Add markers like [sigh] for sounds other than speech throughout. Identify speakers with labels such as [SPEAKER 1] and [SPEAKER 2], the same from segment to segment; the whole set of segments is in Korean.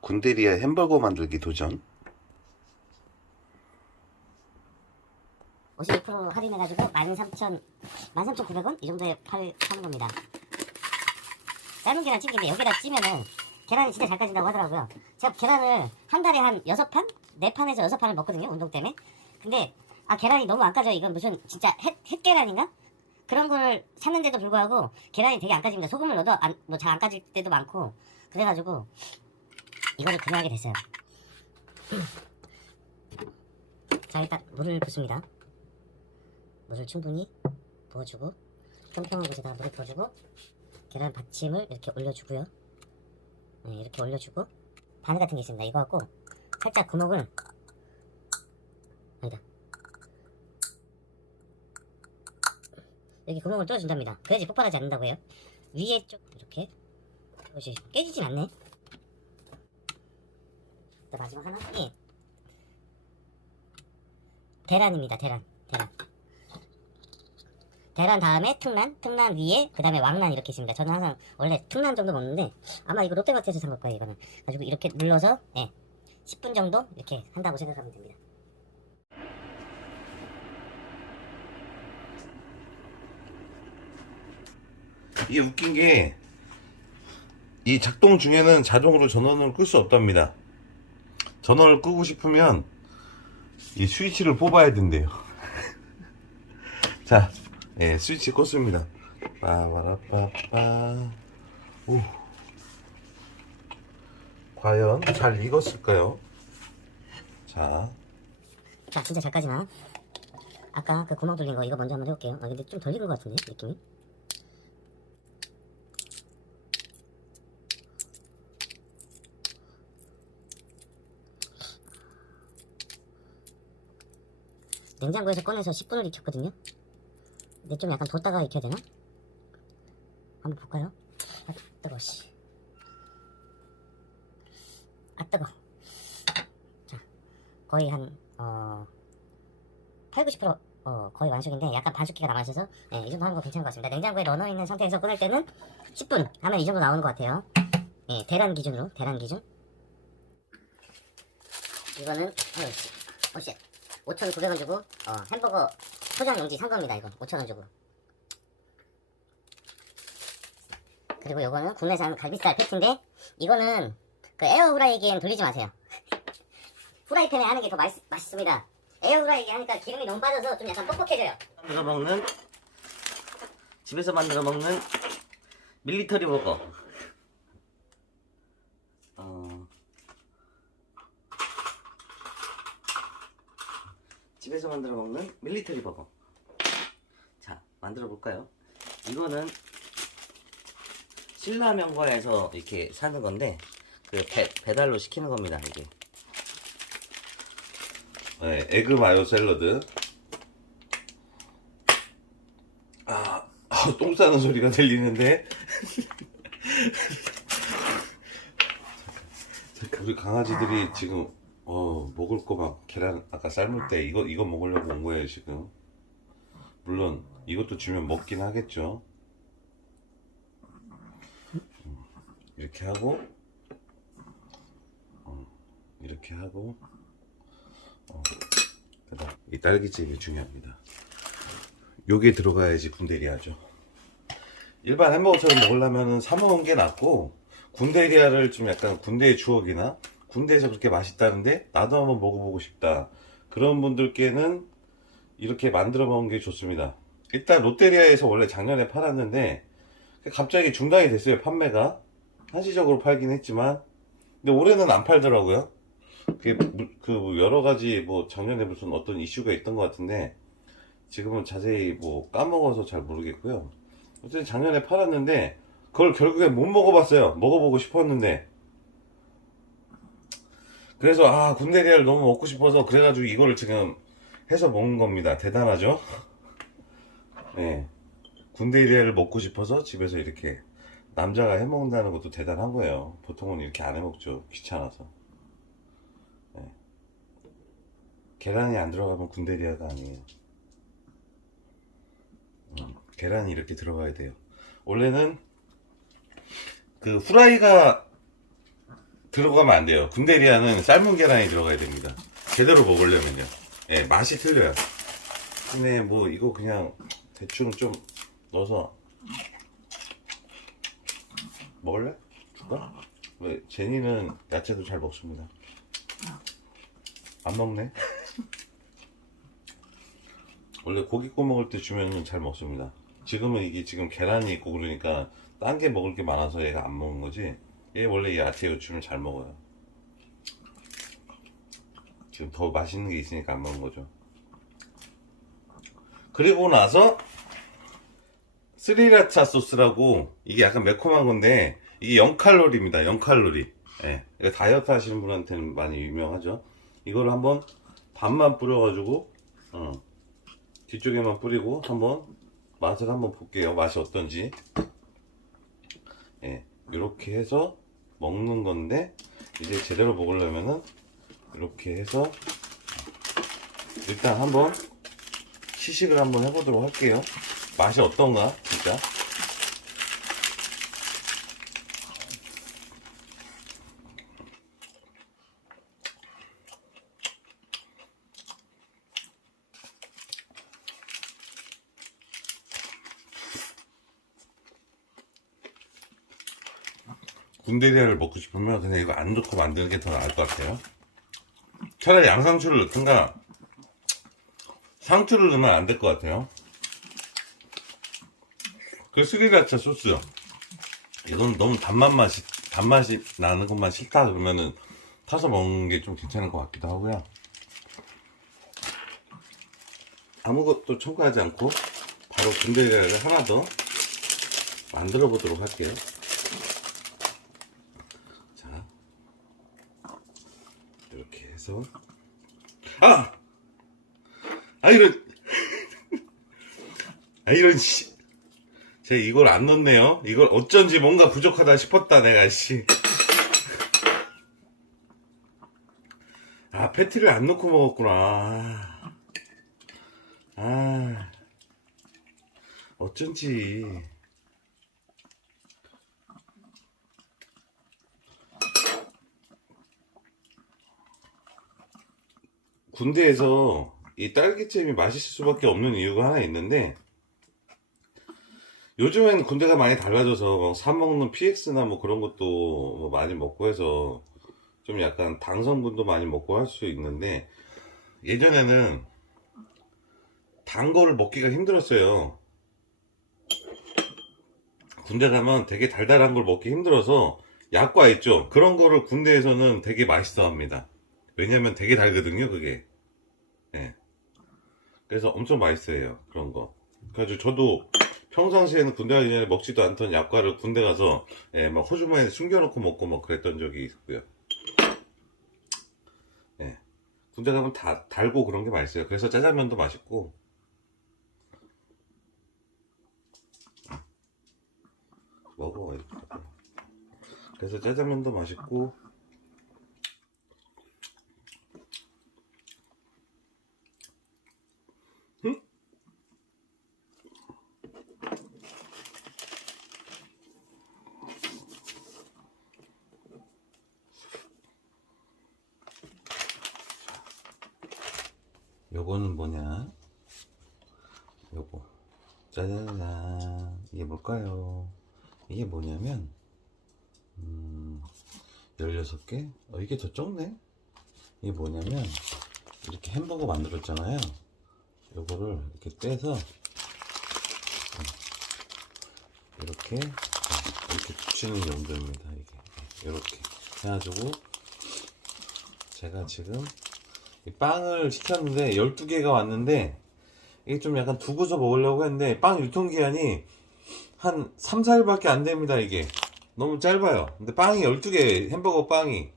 [SPEAKER 1] 군대리아 햄버거 만들기 도전
[SPEAKER 2] 52% 할인해가지고 13,000, 13,900원? 이 정도에 팔, 파는 겁니다. 삶은 계란 찌개인데 여기다 찌면은 계란이 진짜 잘 까진다고 하더라고요. 제가 계란을 한 달에 한 6판? 4판에서 6판을 먹거든요. 운동 때문에. 근데 아 계란이 너무 안 까져요. 이건 무슨 진짜 햇, 햇계란인가? 그런 거를 샀는데도 불구하고 계란이 되게 안 까집니다. 소금을 넣어도 뭐 잘 안 까질 때도 많고 그래가지고 이거를 구매하게 됐어요. 자 일단 물을 붓습니다. 물을 충분히 부어주고 평평한 곳에다가 물을 부어주고 계란 받침을 이렇게 올려주고요. 네, 이렇게 올려주고 바늘 같은 게 있습니다. 이거 갖고 살짝 구멍을 아니다. 여기 구멍을 뚫어준답니다. 그래야지 폭발하지 않는다고 해요. 위에 쪽 이렇게 깨지진 않네. 또 마지막 하나 예. 계란입니다. 계란. 계란. 계란 다음에 특란, 특란 위에 그 다음에 왕란 이렇게 있습니다. 저는 항상 원래 특란 정도 먹는데 아마 이거 롯데마트에서 산 걸 거예요. 이거는 가지고 이렇게 눌러서 예, 10분 정도 이렇게 한다고 생각하면 됩니다.
[SPEAKER 1] 이게 웃긴 게 이 작동 중에는 자동으로 전원을 끌 수 없답니다 전원을 끄고 싶으면 이 스위치를 뽑아야 된대요 [laughs] 자 예, 스위치 껐습니다 빠바라빠빠 오. 과연 잘 익었을까요? 자
[SPEAKER 2] 자, 진짜 잘 까지나? 아까 그 구멍 뚫린 거 이거 먼저 한번 해볼게요. 아, 근데 좀 덜 익은 것 같은데, 느낌이? 냉장고에서 꺼내서 10분을 익혔거든요? 근데 좀 약간 뒀다가 익혀야 되나? 한번 볼까요? 아, 뜨거워, 씨. 아, 뜨거. 자, 거의 한, 어, 8, 90% 어, 거의 완숙인데 약간 반숙기가 남아있어서 예, 이 정도 하는 거 괜찮은 것 같습니다. 냉장고에 넣어있는 상태에서 꺼낼 때는 10분 하면 이 정도 나오는 것 같아요. 예, 대란 기준으로 대란 기준. 이거는 어이씨, 어씨, 5,900원 주고 어, 햄버거 포장 용지 산 겁니다. 이거 5,000원 주고. 그리고 요거는 국내산 갈비살 패티인데 이거는 그 에어프라이기엔 돌리지 마세요. [laughs] 후라이팬에 하는 게 더 맛있, 맛있습니다. 에어프라이기 하니까 기름이 너무 빠져서 좀 약간 뻑뻑해져요.
[SPEAKER 3] 만들어 먹는 집에서 만들어 먹는 밀리터리 버거. 집에서 만들어 먹는 밀리터리 버거. 자, 만들어 볼까요? 이거는 신라면과에서 이렇게 사는 건데 그 배, 배달로 시키는 겁니다. 이게.
[SPEAKER 1] 네, 에그 마요 샐러드. 아, 아, 똥 싸는 소리가 들리는데. [laughs] 잠깐, 우리 강아지들이 지금 어 먹을 거 막 계란 아까 삶을 때 이거 이거 먹으려고 온 거예요 지금. 물론 이것도 주면 먹긴 하겠죠. 음, 이렇게 하고 어, 이렇게 하고 그다음 이 딸기잼이 중요합니다. 요게 들어가야지 군대리아죠. 일반 햄버거처럼 먹으려면 사 먹은 게 낫고 군대리아를 좀 약간 군대의 추억이나 군대에서 그렇게 맛있다는데 나도 한번 먹어보고 싶다. 그런 분들께는 이렇게 만들어 먹는 게 좋습니다. 일단 롯데리아에서 원래 작년에 팔았는데 갑자기 중단이 됐어요 판매가 한시적으로 팔긴 했지만 근데 올해는 안 팔더라고요. 무- 그뭐 여러 가지 뭐 작년에 무슨 어떤 이슈가 있던 것 같은데 지금은 자세히 뭐 까먹어서 잘 모르겠고요. 어쨌든 작년에 팔았는데 그걸 결국엔 못 먹어봤어요. 먹어보고 싶었는데 그래서 아 군대리아를 너무 먹고 싶어서 그래가지고 이거를 지금 해서 먹는 겁니다. 대단하죠? 네. 군대리아를 먹고 싶어서 집에서 이렇게 남자가 해 먹는다는 것도 대단한 거예요. 보통은 이렇게 안 해 먹죠. 귀찮아서. 계란이 안 들어가면 군대리아가 아니에요. 음, 계란이 이렇게 들어가야 돼요. 원래는 그 후라이가 들어가면 안 돼요. 군대리아는 삶은 계란이 들어가야 됩니다. 제대로 먹으려면요. 예, 맛이 틀려요. 근데 뭐 이거 그냥 대충 좀 넣어서 먹을래? 줄까? 왜 제니는 야채도 잘 먹습니다. 안 먹네. [laughs] 원래 고기 구워 먹을 때 주면 잘 먹습니다. 지금은 이게 지금 계란이 있고 그러니까 딴 게 먹을 게 많아서 얘가 안 먹는 거지. 얘 원래 야채 주면 잘 먹어요. 지금 더 맛있는 게 있으니까 안 먹는 거죠. 그리고 나서 스리라차 소스라고 이게 약간 매콤한 건데 이게 0칼로리입니다. 0칼로리. 예. 이거 다이어트 하시는 분한테는 많이 유명하죠. 이걸 한번 반만 뿌려가지고 어, 뒤쪽에만 뿌리고 한번 맛을 한번 볼게요. 맛이 어떤지. 예. 이렇게 해서 먹는 건데 이제 제대로 먹으려면은 이렇게 해서 일단 한번 시식을 한번 해보도록 할게요. 맛이 어떤가 진짜. 군대리아를 먹고 싶으면 그냥 이거 안 넣고 만드는 게 더 나을 것 같아요. 차라리 양상추를 넣든가 상추를 넣으면 안 될 것 같아요. 그 스리라차 소스 이건 너무 단맛 맛이 단맛이 나는 것만 싫다 그러면은 타서 먹는 게 좀 괜찮을 것 같기도 하고요. 아무것도 첨가하지 않고 바로 군대리아를 하나 더 만들어 보도록 할게요. 자, 해서 아, 아 이런, 아 이런 씨, 제가 이걸 안 넣네요. 이걸 어쩐지 뭔가 부족하다 싶었다 내가 씨. 아 패티를 안 넣고 먹었구나. 아, 어쩐지. 군대에서 이 딸기잼이 맛있을 수밖에 없는 이유가 하나 있는데 요즘엔 군대가 많이 달라져서 막 사먹는 PX나 뭐 그런 것도 뭐 많이 먹고 해서 좀 약간 당성분도 많이 먹고 할 수 있는데 예전에는 단 거를 먹기가 힘들었어요. 군대 가면 되게 달달한 걸 먹기 힘들어서 약과 있죠. 그런 거를 군대에서는 되게 맛있어 합니다. 왜냐면 되게 달거든요, 그게. 예. 그래서 엄청 맛있어요, 그런 거. 그래가지고 저도 평상시에는 군대 가기 전에 먹지도 않던 약과를 군대 가서, 예, 막 호주머니에 숨겨놓고 먹고 막 그랬던 적이 있고요. 예. 군대 가면 다 달고 그런 게 맛있어요. 그래서 짜장면도 맛있고. 먹어. 그래서 짜장면도 맛있고, 요거는 뭐냐? 요거. 짜자잔. 이게 뭘까요? 이게 뭐냐면, 음, 16개? 어, 이게 더 적네? 이게 뭐냐면, 이렇게 햄버거 만들었잖아요. 요거를 이렇게 떼서, 음, 이렇게, 음, 이렇게 붙이는 용도입니다. 이게. 이렇게. 해가지고, 제가 지금, 이 빵을 시켰는데 12개가 왔는데 이게 좀 약간 두고서 먹으려고 했는데 빵 유통기한이 한 3, 4일밖에 안 됩니다 이게. 너무 짧아요. 근데 빵이 12개 햄버거 빵이.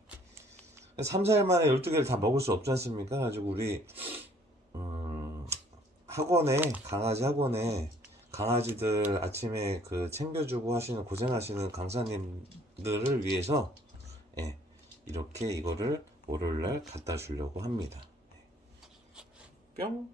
[SPEAKER 1] 3, 4일 만에 12개를 다 먹을 수 없지 않습니까? 가지고 우리 음, 학원에 강아지 학원에 강아지들 아침에 그 챙겨주고 하시는 고생하시는 강사님들을 위해서 예, 이렇게 이거를 월요일날 갖다 주려고 합니다. 네. 뿅.